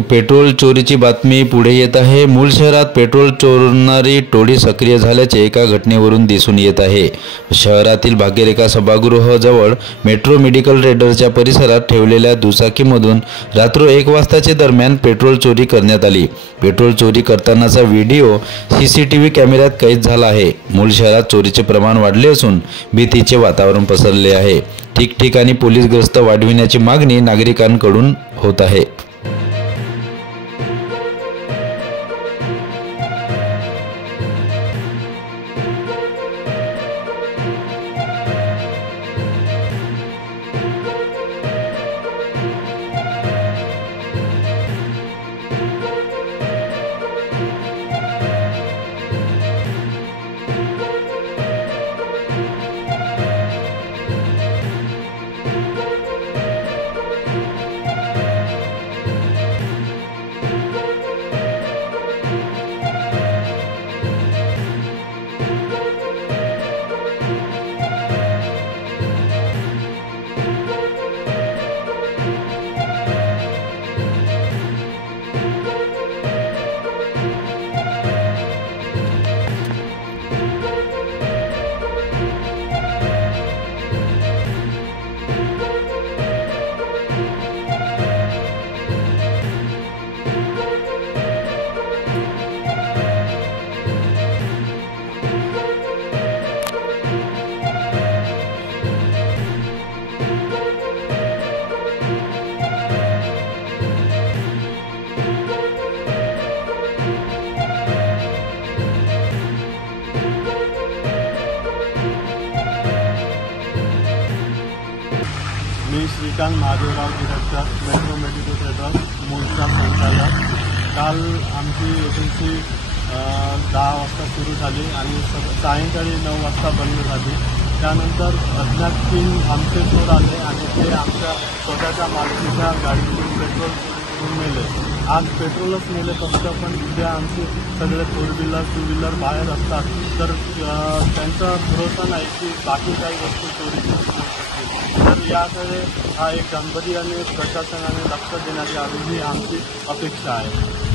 Petrol चोरीची बातमी पुढे येत आहे। मूळ शहरात पेट्रोल चोरणारी टोळी सक्रिय झाल्याचे एका घटनेवरून दिसून येत आहे। शहरातील भाग्यरेखा सभागृह जवळ मेट्रो मेडिकल रेडरच्या परिसरात ठेवलेल्या दुचाकीमधून रात्री 1 वाजताच्या दरम्यान पेट्रोल चोरी करण्यात आली। पेट्रोल चोरी करतानाचा व्हिडिओ सीसीटीव्ही कॅमेऱ्यात कैद झाला आहे। मूळ शहरात चोरीचे प्रमाण वाढले असून भीतीचे वातावरण पसरले आहे। ठिकठिकाणी पोलीस गस्त वाढविण्याची मागणी नागरिकांकडून होत आहे। मी श्रीकांत महादेवराव गिरटकर, मेट्रो मेडिकल रेडर मूळचा संचालक। काल आमची एजन्सी 10 वाजता सुरू झाली आणि सायंकाळी 9 वाजता बंद झाली। त्यानंतर अज्ञात 3 आमचे चोर आले आणि ते आमच्या स्वतःच्या मालकीच्या गाडीतून पेट्रोल घेऊन नेले। आज पेट्रोलच नेले फक्त, पण उद्या आमचे सगळे 4 व्हीलर 2 व्हीलर बाहेर असतात, तर त्यांचा भरोसा नाही की बाकी काही वस्तू चोरी होऊ शकते। तर याकडे एक गांभीर्याने प्रशासनाने लक्ष देण्यात यावे ही आमची अपेक्षा आहे।